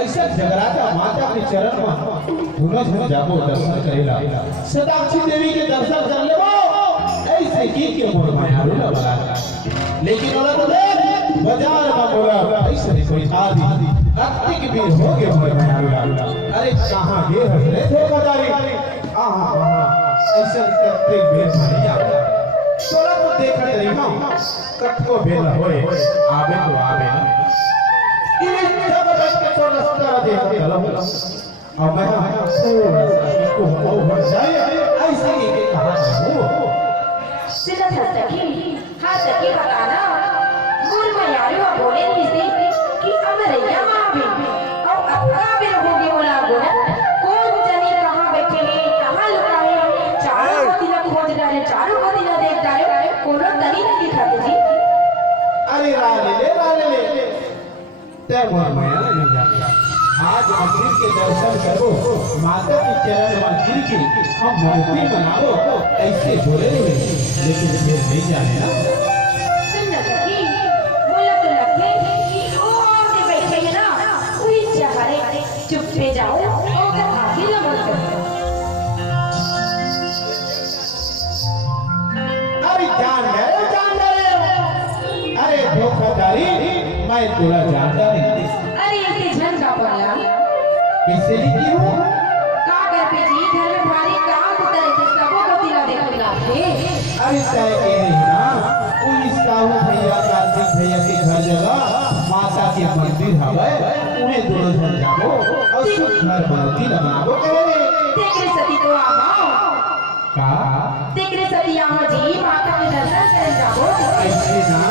ऐसा जगराता माता के चरण में धुनस जाबो दर्शन करेला सदाक्षी देवी के दर्शन कर लेबो ऐसे की के मोर मायारू न बला लेकिन औरत देख बाजार में बोला ऐसे कोई आदि रक्ति की भीड़ हो गए मोर मायारू अरे कहां गे हसरे धोखादारी आहा ऐसे करते भीड़ नहीं आवे तोरा तो देख रही हूं कटको भेल होए आवे तो आवे ये जब बैठ के तो रास्ता दे चलो अब मैं को हो जाए ऐसे ही कहां हूं सीधा सकी हां सकी बताना मूल में यारो बोले नहीं कि अमरैया मां भी और अक्का भी होगी बोला बोला कौन जाने कहां बैठे हैं कहां लुका है चारों को दिला खोज डाले चारों को दिला देख डाले कोनो तनी नहीं दिखाते जी अरे राले ले ते मोर माया नहीं जाता आज मंदिर के दर्शन करो माता के चरण में गिर के हम मूर्ति बनाओ ऐसे बोले लेकिन फिर नहीं जाने ना सुन सकी बोला तो लगे कि ओ औरतें बैठे हैं ना कोई चाहे चुप पे जाओ और आगे न बोल अरे जान गए अरे धोखाधड़ी मैं तोला जानता नहीं अरे इसे झंडा बोला कैसे लिखी हूँ का कर पे जी घर में भारी काम होता है सबको को दिला देख लाते अरे तय के नहीं ना पुलिस काहू भैया कार्तिक भैया के घर जगह माता के मंदिर हवे उन्हें दोनों जन जाओ और सुख घर बनती बनाओ करे तेरे सती तो आओ का तेरे सती आओ जी माता के दर्शन कर जाओ ऐसे ना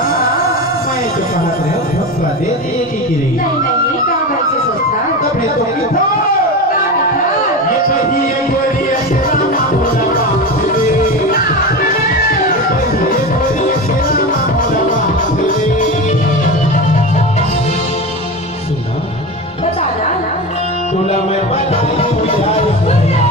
मैं तो कहत रहे धोखा दे दिए की गिरी नहीं काम ऐसे सोचता तब ये तो की था ये पहिए गोरी रामा बोला सुना बता ना तुला मैं बताई यार